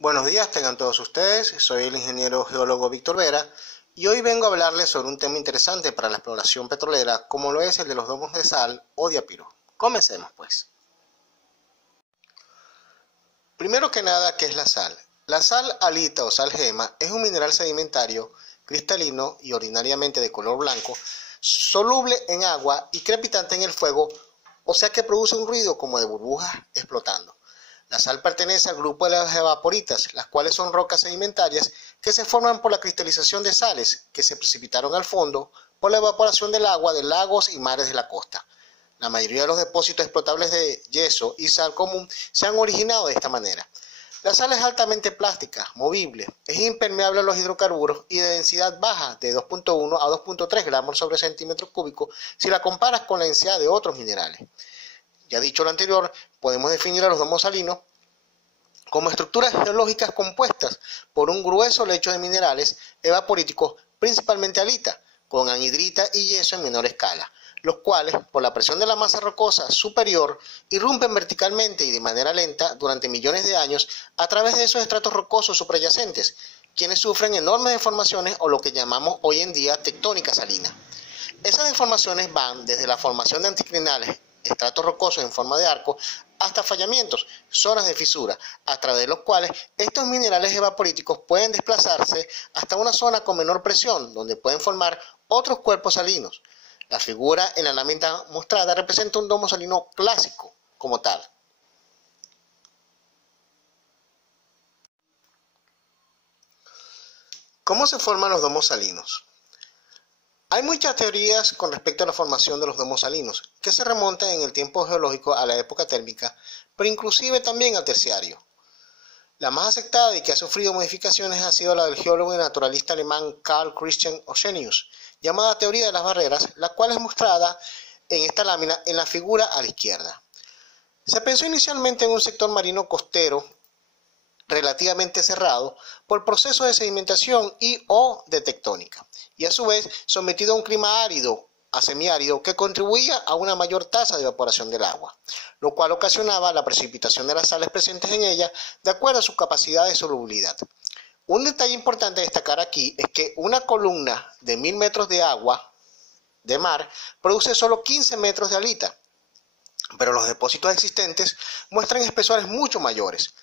Buenos días, tengan todos ustedes. Soy el ingeniero geólogo Víctor Vera y hoy vengo a hablarles sobre un tema interesante para la exploración petrolera, como lo es el de los domos de sal o diapiro. Comencemos, pues. Primero que nada, ¿qué es la sal? La sal halita o sal gema es un mineral sedimentario, cristalino y ordinariamente de color blanco, soluble en agua y crepitante en el fuego, o sea que produce un ruido como de burbujas explotando. La sal pertenece al grupo de las evaporitas, las cuales son rocas sedimentarias que se forman por la cristalización de sales que se precipitaron al fondo por la evaporación del agua de lagos y mares de la costa. La mayoría de los depósitos explotables de yeso y sal común se han originado de esta manera. La sal es altamente plástica, movible, es impermeable a los hidrocarburos y de densidad baja de 2.1 a 2.3 gramos sobre centímetro cúbico si la comparas con la densidad de otros minerales. Ya dicho lo anterior, podemos definir a los domos salinos como estructuras geológicas compuestas por un grueso lecho de minerales evaporíticos, principalmente halita, con anhidrita y yeso en menor escala, los cuales, por la presión de la masa rocosa superior, irrumpen verticalmente y de manera lenta durante millones de años a través de esos estratos rocosos subyacentes, quienes sufren enormes deformaciones o lo que llamamos hoy en día tectónica salina. Esas deformaciones van desde la formación de anticlinales, estratos rocosos en forma de arco, hasta fallamientos, zonas de fisura, a través de los cuales estos minerales evaporíticos pueden desplazarse hasta una zona con menor presión, donde pueden formar otros cuerpos salinos. La figura en la lámina mostrada representa un domo salino clásico como tal. ¿Cómo se forman los domos salinos? Hay muchas teorías con respecto a la formación de los domos salinos, que se remontan en el tiempo geológico a la época térmica, pero inclusive también al terciario. La más aceptada y que ha sufrido modificaciones ha sido la del geólogo y naturalista alemán Carl Christian Oschenius, llamada teoría de las barreras, la cual es mostrada en esta lámina en la figura a la izquierda. Se pensó inicialmente en un sector marino costero relativamente cerrado por procesos de sedimentación y o de tectónica, y a su vez sometido a un clima árido a semiárido que contribuía a una mayor tasa de evaporación del agua, lo cual ocasionaba la precipitación de las sales presentes en ella de acuerdo a su capacidad de solubilidad. Un detalle importante a destacar aquí es que una columna de 1000 metros de agua de mar produce solo 15 metros de halita, pero los depósitos existentes muestran espesores mucho mayores.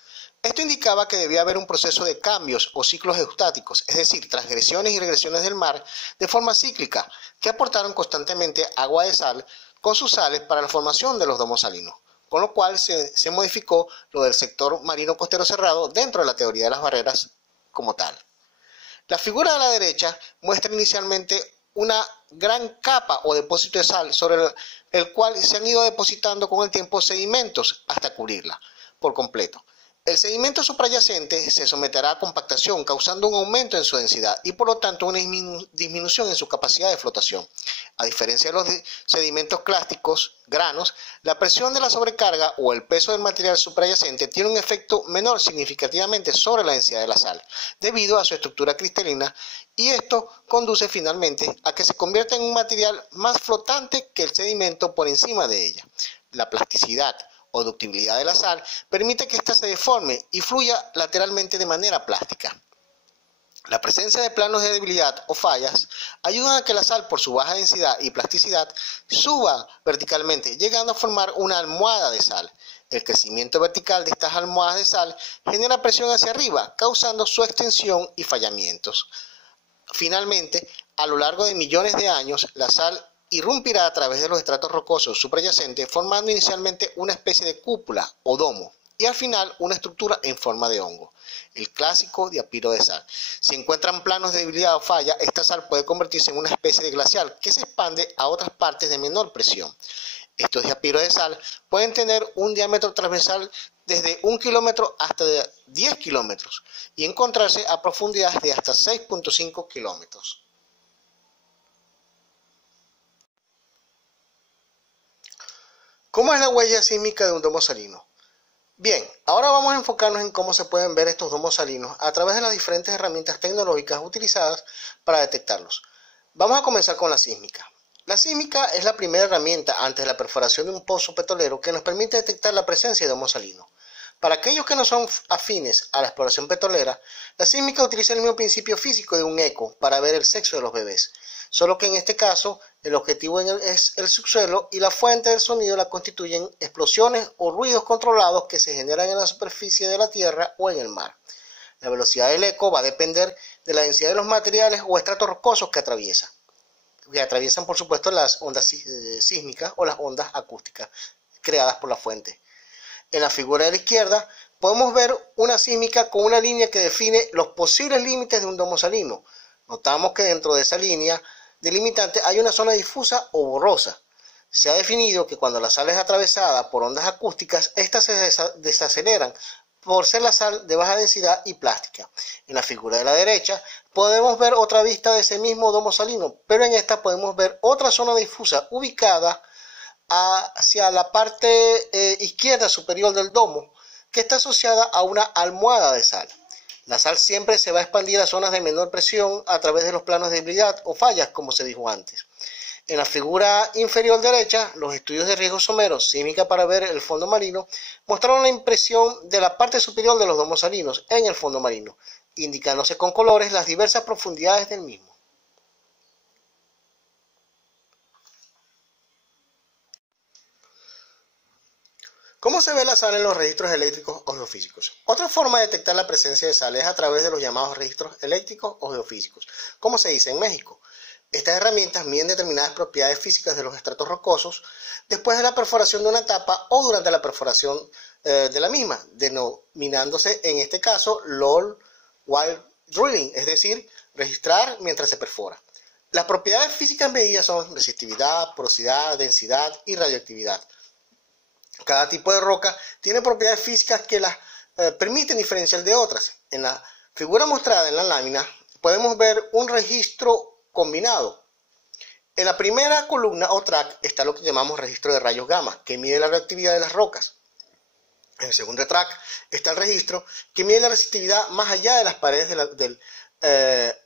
Esto indicaba que debía haber un proceso de cambios o ciclos eustáticos, es decir, transgresiones y regresiones del mar de forma cíclica, que aportaron constantemente agua de sal con sus sales para la formación de los domos salinos, con lo cual se modificó lo del sector marino costero cerrado dentro de la teoría de las barreras como tal. La figura de la derecha muestra inicialmente una gran capa o depósito de sal sobre el cual se han ido depositando con el tiempo sedimentos hasta cubrirla por completo. El sedimento suprayacente se someterá a compactación, causando un aumento en su densidad y por lo tanto una disminución en su capacidad de flotación. A diferencia de los sedimentos clásticos, granos, la presión de la sobrecarga o el peso del material suprayacente tiene un efecto menor significativamente sobre la densidad de la sal, debido a su estructura cristalina, y esto conduce finalmente a que se convierta en un material más flotante que el sedimento por encima de ella. La plasticidad o ductibilidad de la sal permite que ésta se deforme y fluya lateralmente de manera plástica. La presencia de planos de debilidad o fallas ayudan a que la sal, por su baja densidad y plasticidad, suba verticalmente, llegando a formar una almohada de sal. El crecimiento vertical de estas almohadas de sal genera presión hacia arriba, causando su extensión y fallamientos. Finalmente, a lo largo de millones de años, la sal irrumpirá a través de los estratos rocosos suprayacentes, formando inicialmente una especie de cúpula o domo y al final una estructura en forma de hongo, el clásico diapiro de sal. Si encuentran planos de debilidad o falla, esta sal puede convertirse en una especie de glacial que se expande a otras partes de menor presión. Estos diapiros de sal pueden tener un diámetro transversal desde 1 kilómetro hasta 10 kilómetros y encontrarse a profundidades de hasta 6.5 kilómetros. ¿Cómo es la huella sísmica de un domo salino? Bien, ahora vamos a enfocarnos en cómo se pueden ver estos domos salinos a través de las diferentes herramientas tecnológicas utilizadas para detectarlos. Vamos a comenzar con la sísmica. La sísmica es la primera herramienta antes de la perforación de un pozo petrolero que nos permite detectar la presencia de domos salinos. Para aquellos que no son afines a la exploración petrolera, la sísmica utiliza el mismo principio físico de un eco para ver el sexo de los bebés, solo que en este caso el objetivo es el subsuelo y la fuente del sonido la constituyen explosiones o ruidos controlados que se generan en la superficie de la tierra o en el mar. La velocidad del eco va a depender de la densidad de los materiales o estratos rocosos que atraviesan por supuesto las ondas sísmicas o las ondas acústicas creadas por la fuente. En la figura de la izquierda podemos ver una sísmica con una línea que define los posibles límites de un domo salino. Notamos que dentro de esa línea delimitante hay una zona difusa o borrosa. Se ha definido que cuando la sal es atravesada por ondas acústicas, estas se desaceleran por ser la sal de baja densidad y plástica. En la figura de la derecha podemos ver otra vista de ese mismo domo salino, pero en esta podemos ver otra zona difusa ubicada hacia la parte izquierda superior del domo, que está asociada a una almohada de sal. La sal siempre se va a expandir a zonas de menor presión a través de los planos de debilidad o fallas, como se dijo antes. En la figura inferior derecha, los estudios de riesgos someros, sísmica para ver el fondo marino, mostraron la impresión de la parte superior de los domos salinos en el fondo marino, indicándose con colores las diversas profundidades del mismo. ¿Cómo se ve la sal en los registros eléctricos o geofísicos? Otra forma de detectar la presencia de sal es a través de los llamados registros eléctricos o geofísicos, como se dice en México. Estas herramientas miden determinadas propiedades físicas de los estratos rocosos después de la perforación de una tapa o durante la perforación de la misma, denominándose en este caso LOL while drilling, es decir, registrar mientras se perfora. Las propiedades físicas medidas son resistividad, porosidad, densidad y radioactividad. Cada tipo de roca tiene propiedades físicas que las permiten diferenciar de otras. En la figura mostrada en la lámina podemos ver un registro combinado. En la primera columna o track está lo que llamamos registro de rayos gamma, que mide la reactividad de las rocas. En el segundo track está el registro que mide la resistividad más allá de las paredes del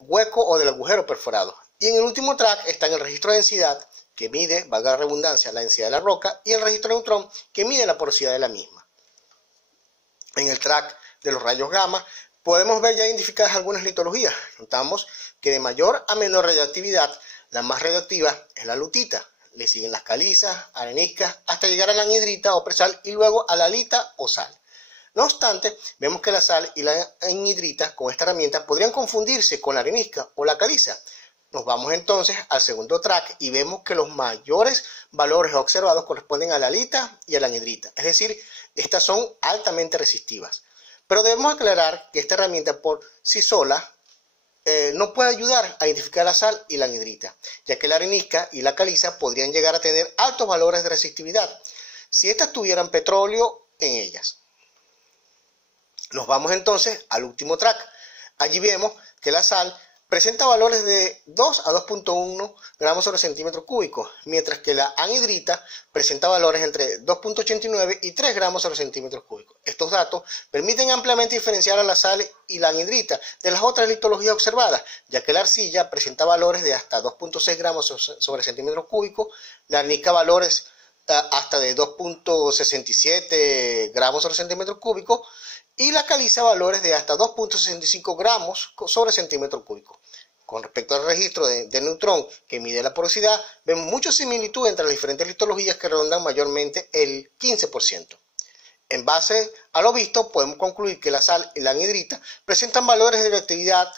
hueco o del agujero perforado. Y en el último track está en el registro de densidad, que mide, valga la redundancia, la densidad de la roca, y el registro de neutrón, que mide la porosidad de la misma. En el track de los rayos gamma podemos ver ya identificadas algunas litologías. Notamos que de mayor a menor radioactividad, la más radioactiva es la lutita. Le siguen las calizas, areniscas, hasta llegar a la anhidrita o presal y luego a la halita o sal. No obstante, vemos que la sal y la anhidrita con esta herramienta podrían confundirse con la arenisca o la caliza. Nos vamos entonces al segundo track y vemos que los mayores valores observados corresponden a la halita y a la anhidrita. Es decir, estas son altamente resistivas. Pero debemos aclarar que esta herramienta por sí sola no puede ayudar a identificar la sal y la anhidrita, ya que la arenisca y la caliza podrían llegar a tener altos valores de resistividad si estas tuvieran petróleo en ellas. Nos vamos entonces al último track. Allí vemos que la sal presenta valores de 2 a 2.1 gramos sobre centímetro cúbico, mientras que la anhidrita presenta valores entre 2.89 y 3 gramos sobre centímetro cúbico. Estos datos permiten ampliamente diferenciar a la sal y la anhidrita de las otras litologías observadas, ya que la arcilla presenta valores de hasta 2.6 gramos sobre centímetro cúbico, la arenisca valores hasta de 2.67 gramos sobre centímetro cúbico, y la caliza valores de hasta 2.65 gramos sobre centímetro cúbico. Con respecto al registro de neutrón que mide la porosidad, vemos mucha similitud entre las diferentes litologías que rondan mayormente el 15%. En base a lo visto, podemos concluir que la sal y la anhidrita presentan valores de reactividad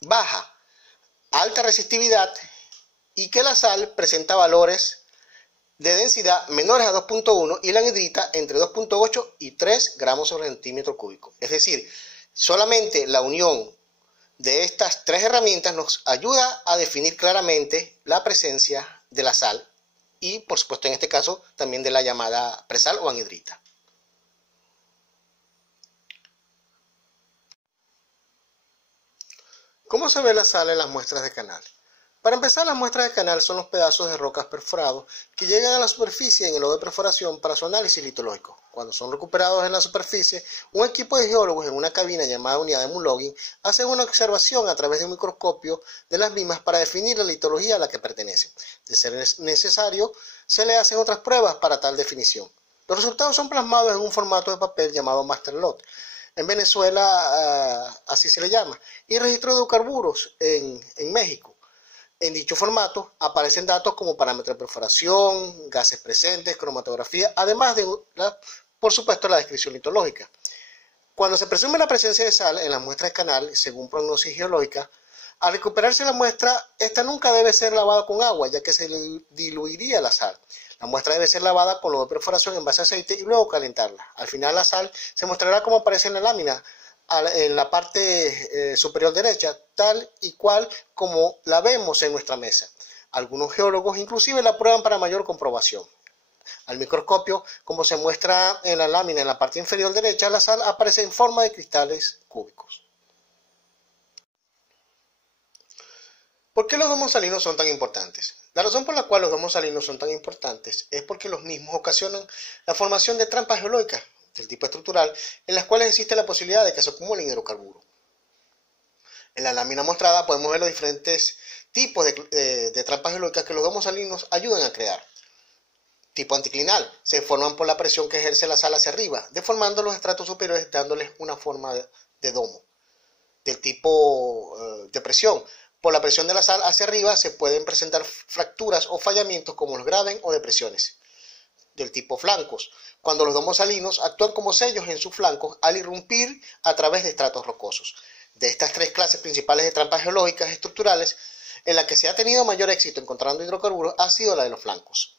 baja, alta resistividad, y que la sal presenta valores de densidad menores a 2.1 y la anhidrita entre 2.8 y 3 gramos sobre centímetro cúbico. Es decir, solamente la unión de estas tres herramientas nos ayuda a definir claramente la presencia de la sal y, por supuesto, en este caso, también de la llamada presal o anhidrita. ¿Cómo se ve la sal en las muestras de canal? Para empezar, las muestras de canal son los pedazos de rocas perforados que llegan a la superficie en el lodo de perforación para su análisis litológico. Cuando son recuperados en la superficie, un equipo de geólogos en una cabina llamada unidad de Moon-Logging hacen una observación a través de un microscopio de las mismas para definir la litología a la que pertenecen. De ser necesario, se le hacen otras pruebas para tal definición. Los resultados son plasmados en un formato de papel llamado master lot. En Venezuela así se le llama. Y registro de hidrocarburos en México. En dicho formato aparecen datos como parámetros de perforación, gases presentes, cromatografía, además de, por supuesto, la descripción litológica. Cuando se presume la presencia de sal en las muestras de canal, según prognosis geológica, al recuperarse la muestra, esta nunca debe ser lavada con agua, ya que se diluiría la sal. La muestra debe ser lavada con lodo de perforación en base a aceite y luego calentarla. Al final la sal se mostrará como aparece en la lámina, en la parte superior derecha, tal y cual como la vemos en nuestra mesa. Algunos geólogos inclusive la prueban para mayor comprobación. Al microscopio, como se muestra en la lámina en la parte inferior derecha, la sal aparece en forma de cristales cúbicos. ¿Por qué los domos salinos son tan importantes? La razón por la cual los domos salinos son tan importantes es porque los mismos ocasionan la formación de trampas geológicas del tipo estructural en las cuales existe la posibilidad de que se acumulen hidrocarburos. En la lámina mostrada podemos ver los diferentes tipos de trampas geológicas que los domos salinos ayudan a crear. Tipo anticlinal, se forman por la presión que ejerce la sal hacia arriba, deformando los estratos superiores dándoles una forma de domo. Del tipo de presión, por la presión de la sal hacia arriba se pueden presentar fracturas o fallamientos como los graben o depresiones. Del tipo flancos, cuando los domos salinos actúan como sellos en sus flancos al irrumpir a través de estratos rocosos. De estas tres clases principales de trampas geológicas estructurales, en la que se ha tenido mayor éxito encontrando hidrocarburos ha sido la de los flancos.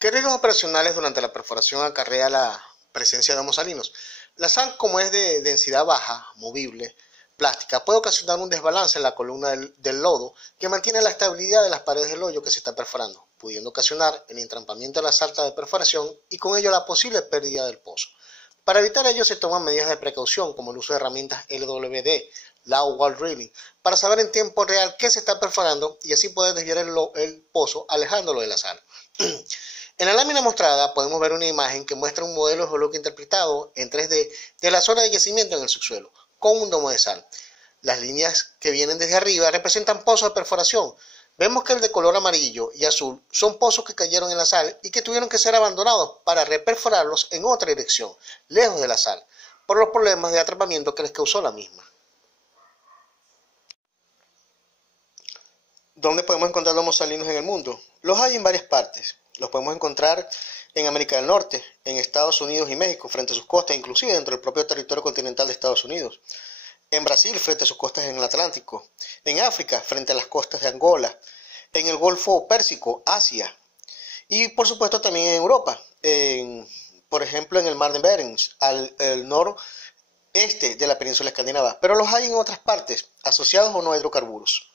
¿Qué riesgos operacionales durante la perforación acarrea la presencia de domos salinos? La sal, como es de densidad baja, movible, plástica, puede ocasionar un desbalance en la columna del lodo que mantiene la estabilidad de las paredes del hoyo que se está perforando, pudiendo ocasionar el entrampamiento de la salta de perforación y con ello la posible pérdida del pozo. Para evitar ello se toman medidas de precaución como el uso de herramientas LWD, Low Wall Drilling, para saber en tiempo real qué se está perforando y así poder desviar el pozo alejándolo de la sal. En la lámina mostrada podemos ver una imagen que muestra un modelo geológico interpretado en 3D de la zona de yacimiento en el subsuelo, con un domo de sal. Las líneas que vienen desde arriba representan pozos de perforación. Vemos que el de color amarillo y azul son pozos que cayeron en la sal y que tuvieron que ser abandonados para reperforarlos en otra dirección, lejos de la sal, por los problemas de atrapamiento que les causó la misma. ¿Dónde podemos encontrar domos salinos en el mundo? Los hay en varias partes. Los podemos encontrar en América del Norte, en Estados Unidos y México, frente a sus costas, inclusive dentro del propio territorio continental de Estados Unidos. En Brasil, frente a sus costas en el Atlántico. En África, frente a las costas de Angola. En el Golfo Pérsico, Asia. Y por supuesto también en Europa. Por ejemplo, en el Mar de Bering, al noreste de la península escandinava. Pero los hay en otras partes, asociados o no a hidrocarburos.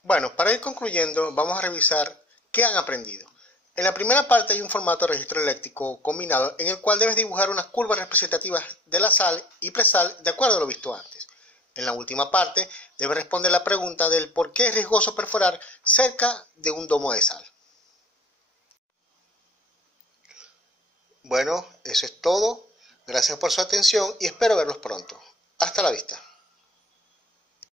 Bueno, para ir concluyendo, vamos a revisar qué han aprendido. En la primera parte hay un formato de registro eléctrico combinado en el cual debes dibujar unas curvas representativas de la sal y presal de acuerdo a lo visto antes. En la última parte debes responder la pregunta del por qué es riesgoso perforar cerca de un domo de sal. Bueno, eso es todo. Gracias por su atención y espero verlos pronto. Hasta la vista.